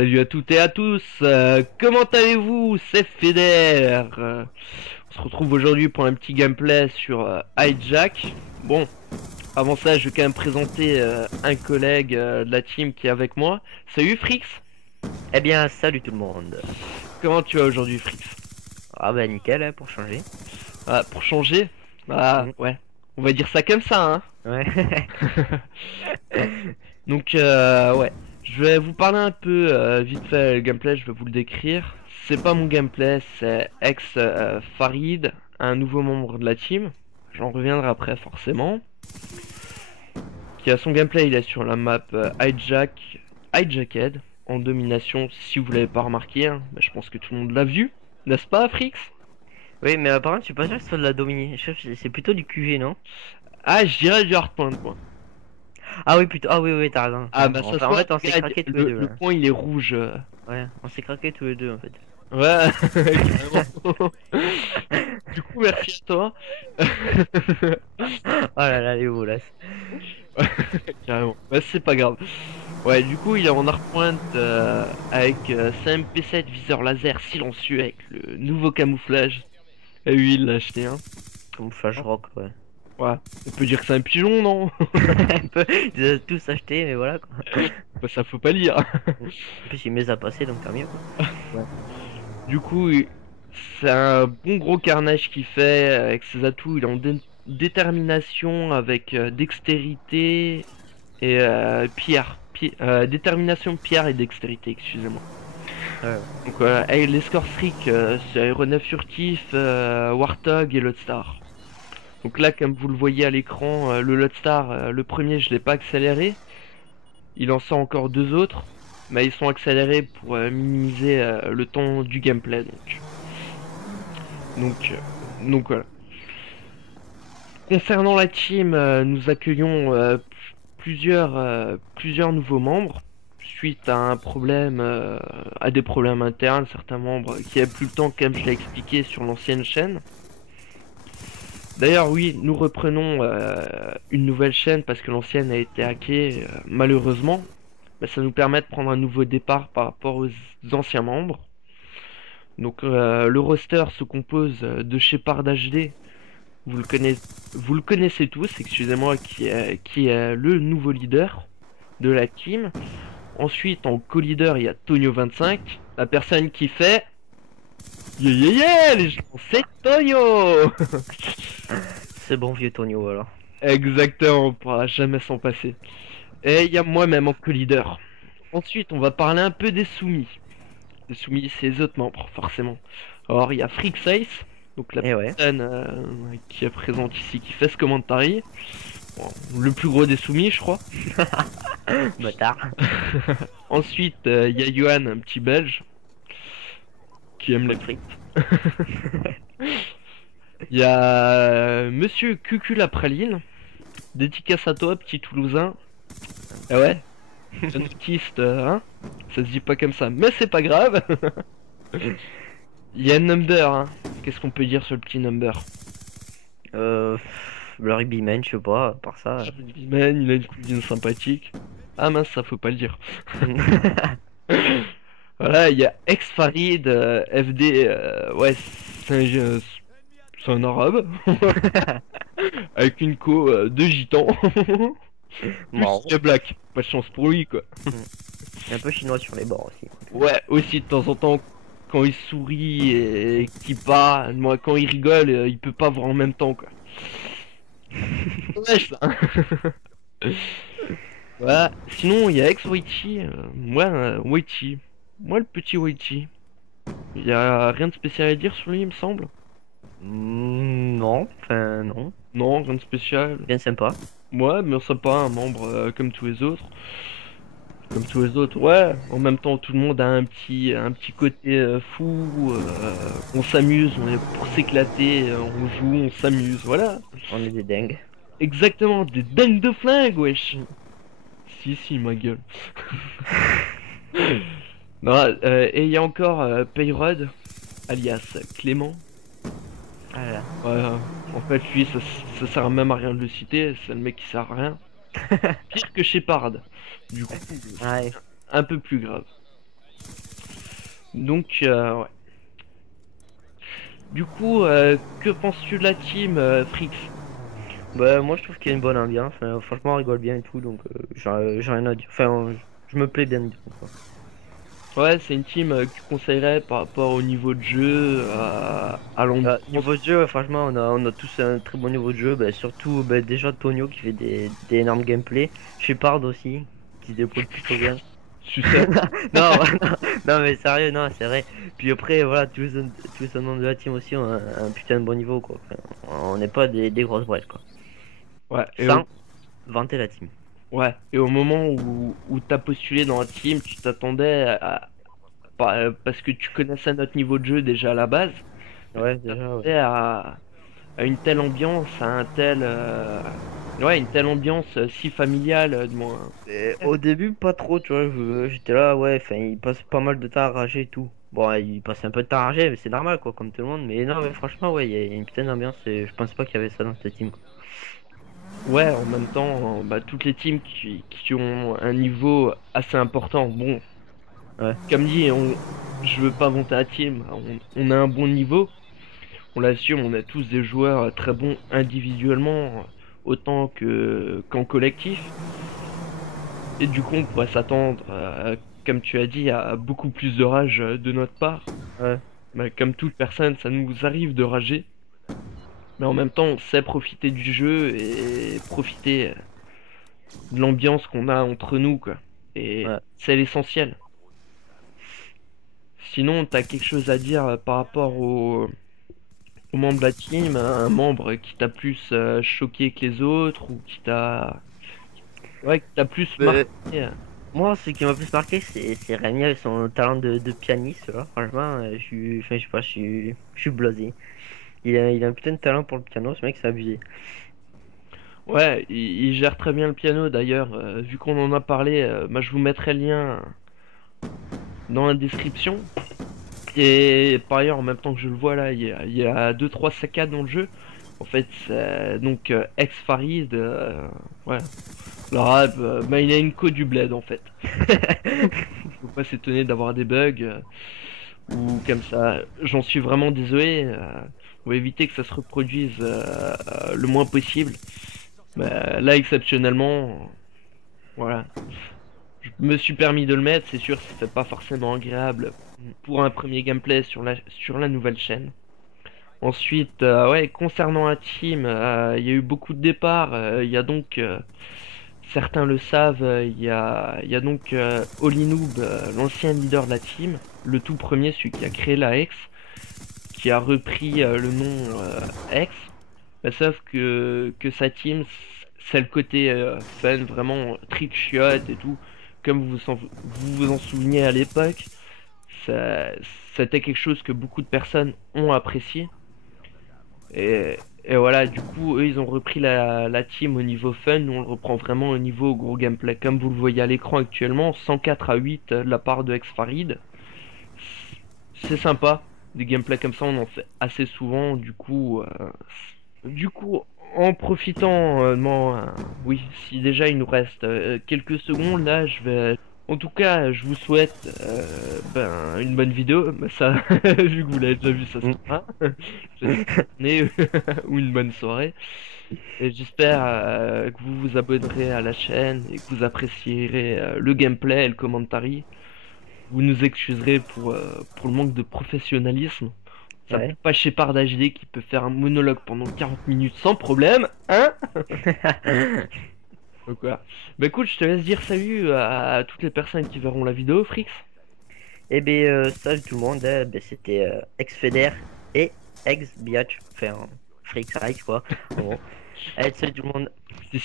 Salut à toutes et à tous, comment allez-vous? C'est Feder. On se retrouve aujourd'hui pour un petit gameplay sur Hijack. Bon, avant ça, je vais quand même présenter un collègue de la team qui est avec moi. Salut Frix, Eh bien, salut tout le monde. comment tu vas aujourd'hui Frix? Ah bah nickel, hein, pour changer. Ah, pour changer? Ah Mhm. ouais, on va dire ça comme ça, hein. Ouais. Donc ouais, je vais vous parler un peu vite fait le gameplay, je vais vous le décrire. C'est pas mon gameplay, c'est ex Farid, un nouveau membre de la team. J'en reviendrai après forcément. Qui a son gameplay, il est sur la map Hijacked en domination. Si vous l'avez pas remarqué, hein, mais je pense que tout le monde l'a vu, n'est-ce pas, Frix? Oui, mais apparemment, je suis pas sûr que ce soit de la dominer. Je trouve que c'est plutôt du QG, non? Ah, je dirais du hardpoint moi. Ah oui, plutôt. Ah oui, oui, t'as raison. Ah bah ça se En voit, fait, on s'est regarde, craqué tous les le, deux, le là. point il est rouge. Ouais, on s'est craqué tous les deux, en fait. Ouais, carrément. Du coup, merci à toi. Oh là là, les bolasses. Carrément. Bah, c'est pas grave. Ouais, du coup, il est en hardpoint avec sa MP7 viseur laser silencieux avec le nouveau camouflage. Et oui, il l'a acheté, hein. Comme Flash Rock, ouais. Ouais, on peut dire que c'est un pigeon, non? Un peu, ils ont tous acheté, mais voilà, quoi. Bah, ça faut pas lire. En plus, il me les a passés, donc tant mieux, quoi. Ouais. Du coup, c'est un bon gros carnage qu'il fait avec ses atouts. Il est en détermination avec dextérité et pierre. Détermination, pierre et dextérité, excusez-moi. Ouais. Donc les scores streak, c'est aéronef furtif, Warthog et Lodestar. Donc là, comme vous le voyez à l'écran, le Lodestar, le premier, je l'ai pas accéléré. Il en sort encore deux autres, mais ils sont accélérés pour minimiser le temps du gameplay. Donc voilà. Concernant la team, nous accueillons plusieurs nouveaux membres suite à un problème, à des problèmes internes, certains membres qui avaient plus le temps, comme je l'ai expliqué sur l'ancienne chaîne. D'ailleurs, oui, nous reprenons une nouvelle chaîne parce que l'ancienne a été hackée, malheureusement. Mais ça nous permet de prendre un nouveau départ par rapport aux anciens membres. Donc le roster se compose de Shepard HD, vous le connaissez tous, excusez-moi, qui est le nouveau leader de la team. Ensuite, en co-leader, il y a Tonio25, la personne qui fait yeah yeah yeah, les gens, c'est Tonio. C'est bon, vieux Tonio, alors. Exactement, on pourra jamais s'en passer. Et il y a moi-même en co-leader. Ensuite, on va parler un peu des soumis. Les soumis, c'est les autres membres, forcément. Alors, il y a Freakface, donc la Et ouais. personne qui est présente ici, qui fait ce commentary. Bon, le plus gros des soumis, je crois. Bâtard. Ensuite, il y a Johan, un petit belge, qui aime les frites. Il y a Monsieur Cucul Praline, dédicace à toi, petit Toulousain. Ah ouais, un autiste, hein, ça se dit pas comme ça, mais c'est pas grave. Il y a Number, hein. Qu'est-ce qu'on peut dire sur le petit Number? Blurry B-Man, je sais pas, à part ça. Man, il a une cousine sympathique. Ah mince, ça faut pas le dire. Voilà, il y a Ex-Farid, FD, ouais, c'est un arabe. Avec une co de gitan. Plus Marrant. il y a Black, pas de chance pour lui quoi. Un peu chinois sur les bords aussi. Ouais, aussi de temps en temps, quand il sourit et qu'il parle, moi quand il rigole, il peut pas voir en même temps quoi. Ouais, ça. Voilà. Sinon, il y a ex-Waichi, moi, Waichi. Moi, le petit Waichi. Il y a rien de spécial à dire sur lui, il me semble. Non, enfin non. Non, rien de spécial. Bien sympa. Moi, mais sympa, un membre comme tous les autres. Comme tous les autres, ouais. En même temps, tout le monde a un petit côté fou. On s'amuse, on est pour s'éclater, on joue, on s'amuse, voilà. On est des dingues. Exactement, des dingues de flingue, wesh. Si, ma gueule. Non, et il y a encore Payrod, alias Clément. Ah là là. Ouais, en fait, lui, ça sert même à rien de le citer, c'est le mec qui sert à rien. Pire que Shepard, du coup, Ouais. un peu plus grave. Donc, ouais. Du coup, que penses-tu de la team, Frix? Bah, moi je trouve qu'il y a une bonne ambiance. Franchement, on rigole bien et tout, donc j'ai rien à dire. Je me plais bien dedans, quoi. Ouais, c'est une team que tu conseillerais par rapport au niveau de jeu, à l'ambiance. Niveau de jeu, franchement, on a tous un très bon niveau de jeu. Bah, surtout, bah, déjà Tonio qui fait des énormes gameplays. Shepard aussi, qui se débrouille plutôt bien. Suceur. Non, non, non, mais sérieux, non, c'est vrai. Puis après, voilà, tous les autres membres de la team aussi ont un putain de bon niveau, quoi. Enfin, on n'est pas des grosses braises, quoi. Ouais, Sans vanter la team. et au moment où t'as postulé dans la team, tu t'attendais parce que tu connaissais notre niveau de jeu déjà à la base, Ouais, déjà, ouais. t'attendais à une telle ambiance, à un tel, ouais, une telle ambiance si familiale, de moins. Et au début, pas trop, tu vois. J'étais là, ouais, enfin, il passe pas mal de temps à rager et tout. Bon, il passe un peu de temps à rager, mais c'est normal, quoi, comme tout le monde. Mais non, mais franchement, ouais, il y a une putain d'ambiance et je pense pas qu'il y avait ça dans cette team, quoi. Ouais, en même temps, bah, toutes les teams qui ont un niveau assez important. Bon, Ouais, comme dit, je veux pas vanter la team, on a un bon niveau, on l'assume, on a tous des joueurs très bons individuellement, autant qu'en collectif. Et du coup, on pourrait s'attendre, comme tu as dit, à beaucoup plus de rage de notre part. ouais. Bah, comme toute personne, ça nous arrive de rager, mais en même temps, on sait profiter du jeu et profiter de l'ambiance qu'on a entre nous, quoi. Et Ouais. c'est l'essentiel. Sinon, t'as quelque chose à dire par rapport au membre de la team, un membre qui t'a plus choqué que les autres ou ouais, qui t'a plus marqué. Mais moi, ce qui m'a plus marqué, c'est Rémi avec son talent de pianiste, là. Franchement, enfin, je sais pas, je suis blasé. Il a un putain de talent pour le piano, ce mec, c'est abusé. Ouais, il gère très bien le piano d'ailleurs. Vu qu'on en a parlé, bah, je vous mettrai le lien dans la description. Et par ailleurs, en même temps que je le vois là, il y a 2-3 saccades dans le jeu. En fait, donc ex-Farid, ouais, l'arabe, bah, il a une co du bled en fait. Faut pas s'étonner d'avoir des bugs ou comme ça. J'en suis vraiment désolé. On va éviter que ça se reproduise le moins possible. Bah, là, exceptionnellement, voilà. Je me suis permis de le mettre, c'est sûr, c'est pas forcément agréable pour un premier gameplay sur la nouvelle chaîne. Ensuite, ouais, concernant la team, il y a eu beaucoup de départs. Il y a donc, certains le savent, il y a donc Olinoob, l'ancien leader de la team, le tout premier, celui qui a créé la Hex, qui a repris le nom Hex. Bah, sauf que sa team, c'est le côté fun, vraiment trick shot et tout. Comme vous vous en souveniez à l'époque, ça- c'était quelque chose que beaucoup de personnes ont apprécié. Et voilà, du coup, eux, ils ont repris la team au niveau fun, nous on le reprend vraiment au niveau gros gameplay. Comme vous le voyez à l'écran actuellement, 104 à 8 de la part de Exfarid. C'est sympa, des gameplays comme ça, on en fait assez souvent, du coup, en profitant, oui, si déjà il nous reste quelques secondes, là, En tout cas, je vous souhaite une bonne vidéo. Bah, ça, vu que vous l'avez déjà vu, ça Mm. sera pas. Ou une bonne soirée. Et j'espère que vous vous abonnerez à la chaîne et que vous apprécierez le gameplay et le commentary. Vous nous excuserez pour le manque de professionnalisme. Ça peut Ouais. pas Shepard HD qui peut faire un monologue pendant 40 minutes sans problème, hein? Donc voilà. Bah écoute, je te laisse dire salut à toutes les personnes qui verront la vidéo, Frix. Eh bien, salut tout le monde, hein. Ben, c'était ex-Feder et ex-Biatch, enfin, Freaks Rice, quoi. Bon. Allez, salut tout le monde. C'est